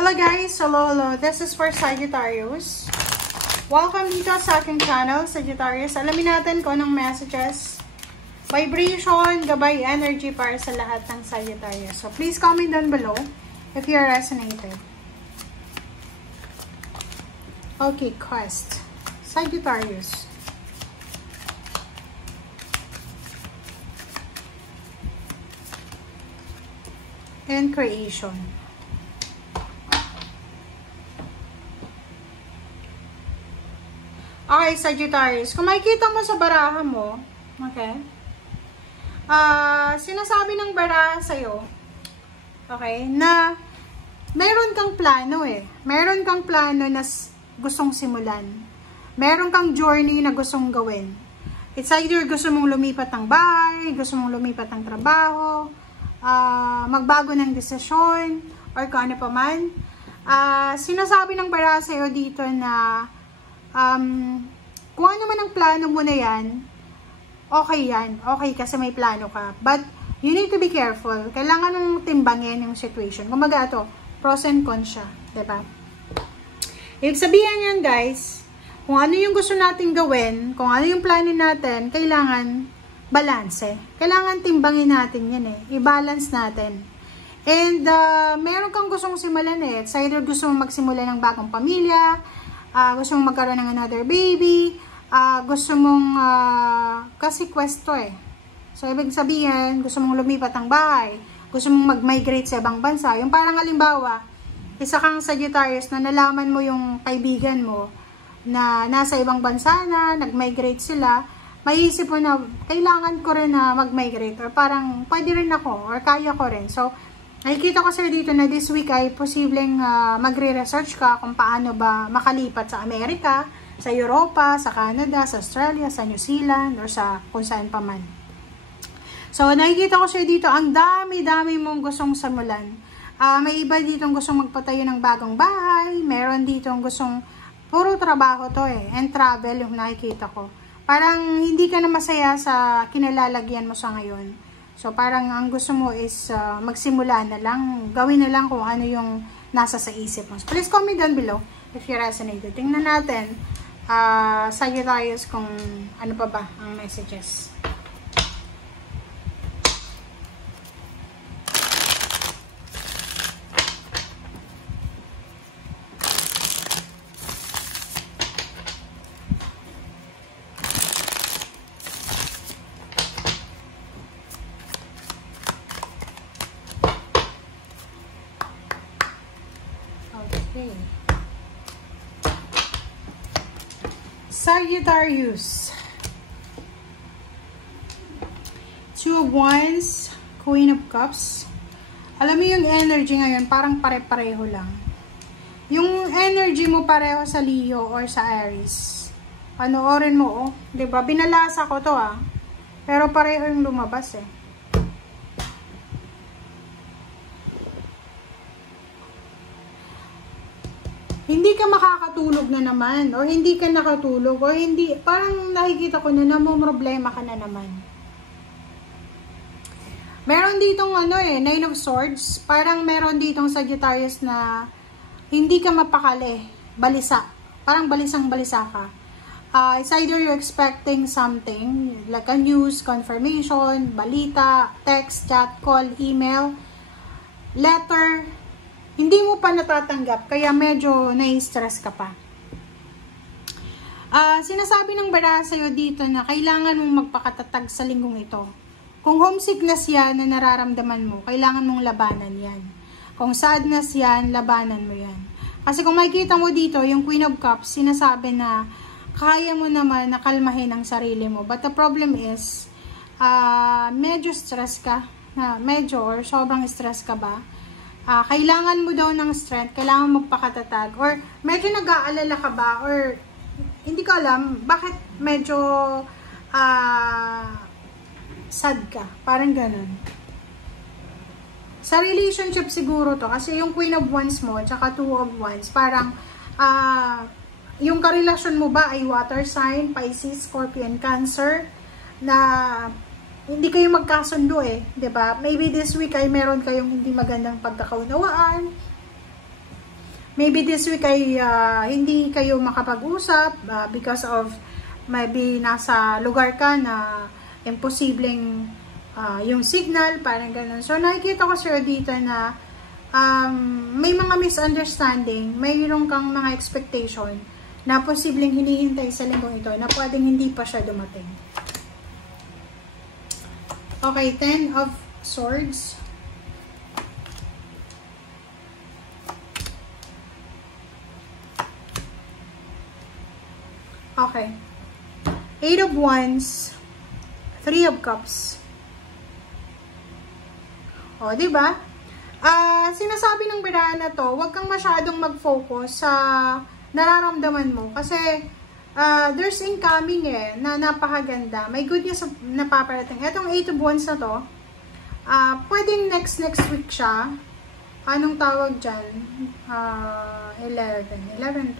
Hello guys! Hello! This is for Sagittarius. Welcome dito sa aking channel, Sagittarius. Alamin natin kung anong messages, vibration, gabay, energy para sa lahat ng Sagittarius. So please comment down below if you resonated. Okay, quest. Sagittarius. And creation. Okay, Sagittarius. Kung makikita mo sa baraha mo, okay, sinasabi ng baraha sa'yo, okay, na meron kang plano Meron kang plano na gustong simulan. Meron kang journey na gustong gawin. It's either gusto mong lumipat ng bahay, gusto mong lumipat ng trabaho, magbago ng desisyon, or kung ano pa man. Sinasabi ng baraha sa'yo dito na kung ano man ang plano mo na yan, okay kasi may plano ka. But, you need to be careful. Kailangan mong timbangin yung situation. Kumaga ito, pros and cons siya. Diba? Ibig sabihin yan guys, kung ano yung gusto natin gawin, kung ano yung plano natin, kailangan balance. Kailangan timbangin natin yan I-balance natin. And, meron kang gustong simulan It's either gusto mong magsimula ng bagong pamilya, gusto mong magkaroon ng another baby, gusto mong, kasi quest to So, ibig sabihin, gusto mong lumipat ng bahay, gusto mong mag-migrate sa ibang bansa. Yung parang halimbawa, isa kang Sagittarius na nalaman mo yung kaibigan mo na nasa ibang bansa na, nag-migrate sila, maiisip mo na, kailangan ko rin na mag-migrate, or parang, pwede rin ako, or kaya ko rin. So, nakikita ko sir dito na this week ay posibleng magre-research ka kung paano ba makalipat sa Amerika, sa Europa, sa Canada, sa Australia, sa New Zealand, or sa kung saan pa man. So, nakikita ko sir dito, ang dami-dami mong gustong simulan. May iba ditong gustong magpatayo ng bagong bahay, meron ditong gustong puro trabaho to and travel yung nakikita ko. Parang hindi ka na masaya sa kinalalagyan mo sa ngayon. So, parang ang gusto mo is magsimula na lang, gawin na lang kung ano yung nasa sa isip mo. So, please comment down below if you resonated. Tingnan natin, Sagittarius, kung ano pa ba ang messages. Okay. Sagittarius. Two of Wands, Queen of Cups. Alam mo yung energy ngayon, parang pare-pareho lang. Yung energy mo pareho sa Leo or sa Aries. Panoorin mo, diba? Binalasa ko to pero pareho yung lumabas Hindi ka makakatulog na naman, or hindi ka nakatulog, or hindi, parang nakikita ko na namumroblema ka na naman. Meron ditong Nine of Swords, parang meron ditong Sagittarius na hindi ka mapakali, balisa. Parang balisang-balisa ka. It's either you're expecting something, like a news, confirmation, balita, text, chat, call, email, letter, hindi mo pa natatanggap, kaya medyo nai-stress ka pa. Sinasabi ng baraha sa'yo dito na kailangan mong magpakatatag sa linggong ito. Kung homesickness yan na nararamdaman mo, kailangan mong labanan yan. Kung sadness yan, labanan mo yan. Kasi kung makikita mo dito, yung Queen of Cups, sinasabi na kaya mo naman nakalmahin ang sarili mo. But the problem is, medyo stress ka, or sobrang stress ka ba? Kailangan mo daw ng strength, kailangan magpakatatag, or medyo nag-aalala ka ba, or hindi ko alam, bakit medyo sad ka, parang ganun. Sa relationship siguro to, kasi yung Queen of Wands mo, tsaka Two of Wands, parang, yung karelasyon mo ba ay water sign, Pisces, Scorpion, Cancer, na hindi kayo magkasundo diba? Maybe this week ay meron kayong hindi magandang pagkakaunawaan, maybe this week ay hindi kayo makapag-usap because of maybe nasa lugar ka na imposibleng yung signal, parang ganun. So, nakikita ko sir dito na may mga misunderstanding, mayroon kang mga expectation na posibleng hinihintay sa linggong ito na pwedeng hindi pa siya dumating. Okay, 10 of Swords. Okay. 8 of Wands, 3 of Cups. O, diba? Sinasabi ng birahan na to, huwag kang masyadong mag-focus sa nararamdaman mo. Kasi, there's incoming na napakaganda. May good news na paparating. Etong 8 of Wands na to, pwedeng next week siya. Anong tawag dyan? 11, 12,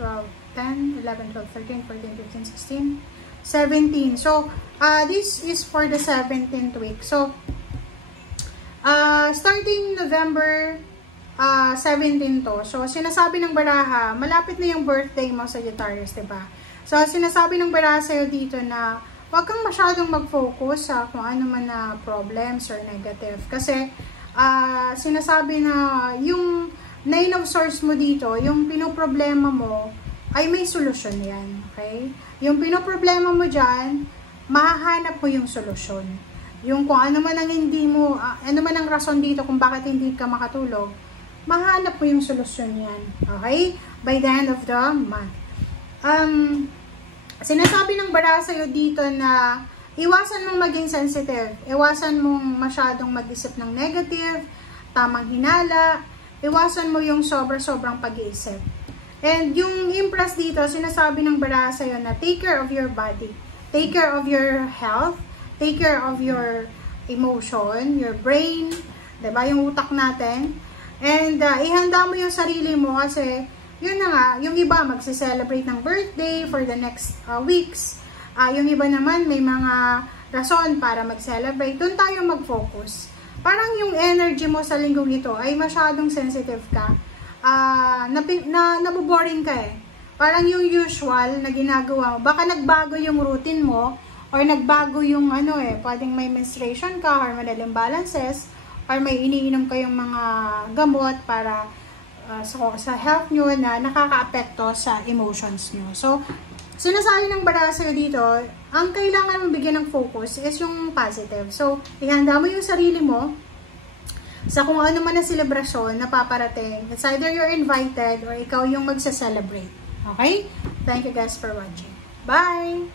10, 11, 12, 13, 14, 15, 16, 17. So, this is for the 17th week. So, starting November 17 to. So, sinasabi ng baraha, malapit na yung birthday mo, Sagittarius, diba? So, sinasabi ng baraha sa'yo dito na huwag kang masyadong mag-focus sa kung ano man na problems or negative. Kasi, sinasabi na yung 9 of Swords mo dito, yung pinoproblema mo, ay may solusyon yan. Okay? Yung pinoproblema mo dyan, mahahanap mo yung solusyon. Yung kung ano man ang hindi mo, ano man ang rason dito kung bakit hindi ka makatulog, mahanap mo yung solusyon yan. Okay? By the end of the month. Sinasabi ng baraha sa'yo dito na iwasan mong maging sensitive. Iwasan mong masyadong mag-isip ng negative, tamang hinala. Iwasan mo yung sobrang pag-iisip. And yung Empress dito, sinasabi ng baraha sa'yo na take care of your body. Take care of your health. Take care of your emotion, your brain, diba? Yung utak natin. And ihanda mo yung sarili mo kasi yun na nga, yung iba magse-celebrate ng birthday for the next weeks. Yung iba naman may mga rason para mag-celebrate. Doon tayo mag-focus. Parang yung energy mo sa linggong ito ay masyadong sensitive ka. Naboboring ka eh. Parang yung usual na ginagawa mo. Baka nagbago yung routine mo or nagbago yung pwedeng may menstruation ka, hormonal imbalances, or may iniinom kayong mga gamot para sa health nyo na nakaka-apekto sa emotions nyo. So, sinasabi ng baraha sa'yo dito, ang kailangan mong bigyan ng focus is yung positive. So, ihanda mo yung sarili mo sa kung ano man na selebrasyon na paparating. It's either you're invited or ikaw yung magsa-celebrate. Okay? Thank you guys for watching. Bye!